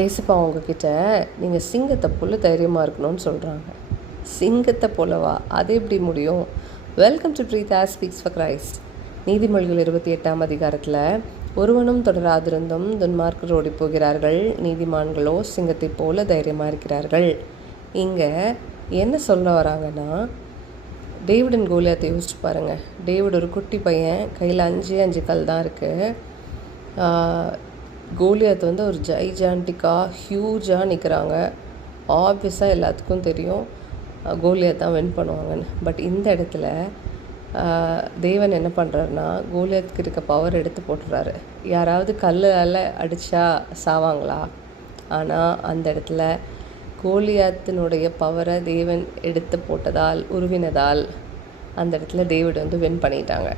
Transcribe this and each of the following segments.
ஏசப்பா உங்ககிட்ட நீங்கள் சிங்கத்தை போல் தைரியமாக இருக்கணும்னு சொல்கிறாங்க. சிங்கத்தை போலவா? அது எப்படி முடியும்? Welcome to breath as speaks for Christ. நீதிமொழிகள் 28ஆம் அதிகாரத்தில் ஒருவனும் தொடராதிருந்தும் துன்மார்க்கர் ஓடி போகிறார்கள், நீதிமான்களோ சிங்கத்தை போல தைரியமாக இருக்கிறார்கள். இங்கே என்ன சொல்ல வராங்கன்னா, டேவிட் கோலியாத்தை யோசிச்சு பாருங்கள். டேவிட் ஒரு குட்டி பையன், கையில் 5 கல் தான் இருக்குது. கோலியாத் வந்து ஒரு ஜைஜான்டிக்காக ஹியூஜாக நிற்கிறாங்க. ஆப்வியஸாக எல்லாத்துக்கும் தெரியும் கோலியாத் தான் வின் பண்ணுவாங்கன்னு. பட் இந்த இடத்துல தேவன் என்ன பண்ணுறாருனா, கோலியாத்துக்கு இருக்க பவர் எடுத்து போட்டுறாரு. யாராவது கல்லால் அடித்தா சாவாங்களா? ஆனால் அந்த இடத்துல கோலியாத்தினுடைய பவரை தேவன் எடுத்து போட்டதால், உருவினதால் அந்த இடத்துல டேவிட் வந்து வின் பண்ணிட்டாங்க.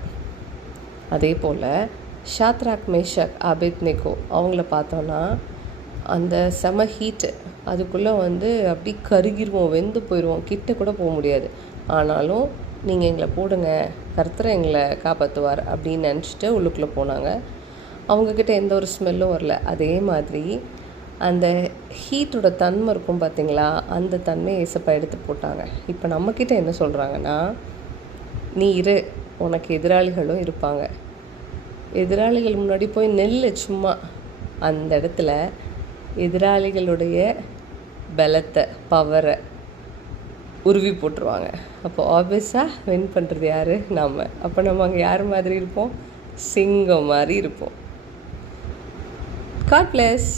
அதே போல் ஷாத்ராக், மேஷாக், ஆபேத்நேகோ அவங்கள பார்த்தோன்னா அந்த செம ஹீட்டு, அதுக்குள்ளே வந்து அப்படி கருகிடுவோம், வெந்து போயிடுவோம், கிட்ட கூட போக முடியாது. ஆனாலும் நீங்கள் எங்களை போடுங்க, கர்த்தரை எங்களை காப்பாற்றுவார் அப்படின்னு நினச்சிட்டு உள்ளுக்குள்ளே போனாங்க. அவங்கக்கிட்ட எந்த ஒரு ஸ்மெல்லும் வரல. அதே மாதிரி அந்த ஹீட்டோட தன்மை இருக்கும் பார்த்தீங்களா, அந்த தன்மையை ஏசப்பா எடுத்து போட்டாங்க. இப்போ நம்மக்கிட்ட என்ன சொல்கிறாங்கன்னா, நீ இரு, உனக்கு எதிராளிகளும் இருப்பாங்க, எதிராளிகள் முன்னாடி போய் நெல் சும்மா. அந்த இடத்துல எதிராளிகளுடைய பலத்தை, பவரை உருவி போட்டுருவாங்க. அப்போ ஆப்வியஸாக வின் பண்ணுறது யார்? நம்ம. அப்போ நம்ம அங்கே யார் மாதிரி இருப்போம்? சிங்கம் மாதிரி இருப்போம். God plus.